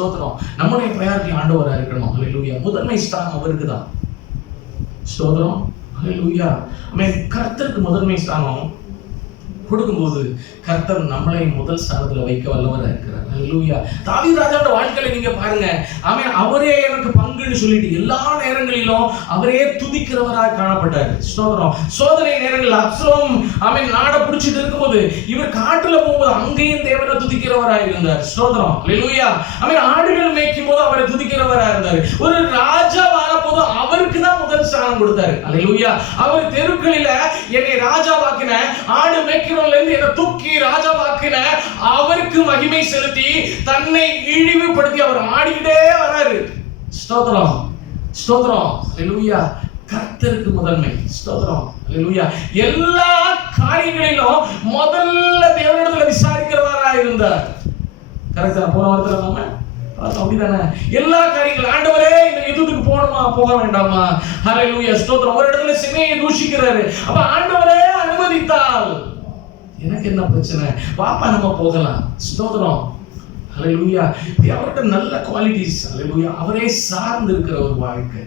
ஸ்தோத்திரம். நம்முடைய ப்ரையாரிட்டி ஆண்டவரா இருக்கணும். ஹல்லேலூயா. முதன்மை ஸ்தானம் அவருக்கு தான். ஸ்தோத்திரம். ஹல்லேலூயா. ஆமென். கர்த்தருக்கு முதன்மை ஸ்தானம் கொடுக்கும்போது கர்த்தர் நம்மளை முதல் ஸ்தானத்துல வைக்க வல்லவரா இருக்கிறார். ஹல்லேலூயா. தாவீது ராஜாவோட வாழ்க்கையில நீங்க பாருங்க, ஆமென், அவரே எனக்கு பங்குன்னு சொல்லிட்டு எல்லா நேரங்களிலும் அவரே துதிக்கிறவராக காணப்பட்டார். ஸ்தோத்திரம். சோதனை நேரங்கள் அப்சலோம் ஆமென் நாட பிடிச்சிட்டு இருக்கும்போது இவர் காட்டுல போகும்போது அங்கேயும் தேவனை துதிக்கிறவராக இருந்தார். ஸ்தோத்திரம். ஹல்லேலூயா. ஆமென். ஆடுகள் மேய்க்கும் போது அவரை துதிக்கிறவராக இருந்தார். ஒரு ராஜா வாழப்போது அவருக்கு தான் முதல் ஸ்தானம் கொடுத்தாரு. ஹல்லேலூயா. அவர் தெருக்களில என்னை ராஜாவாக்கின, ஆடு மேய்க்கிறவர்ல இருந்து என்னை தூக்கி ராஜாவாக்கின அவருக்கு மகிமை செலுத்தி தன்னை இழிவுபடுத்தி அவர் ஆடிக்கிட்டே வராரு. ஸ்தோத்திரம். ஸ்தோத்திரம். ஹல்லேலூயா. கர்த்தருக்கு முதன்மை. ஸ்தோத்திரம். ஹல்லேலூயா. எல்லா காரியங்களிலும் முதல்ல தேவனிடத்துல விசாரிக்கிறவரா இருந்தார். கரெக்டா? போன வாரத்துல நாம அப்படிதானே எல்லா காரியங்களும் ஆண்டவரே இந்த யுத்தத்துக்கு போகணுமா போக வேண்டாமா? ஹல்லேலூயா. ஸ்தோத்திரம். ஒரு இடத்துல சிமையை தூஷிக்கிறாரு. அப்ப ஆண்டவரே அனுமதித்தால் எனக்கு என்ன பிரச்சனை, பாப்பா நம்ம போகலாம். ஸ்தோத்திரம். ஹல்லேலூயா. அவர்கிட்ட நல்ல குவாலிட்டிஸ். ஹல்லேலூயா. அவரே சார்ந்து இருக்கிற ஒரு வாழ்க்கை.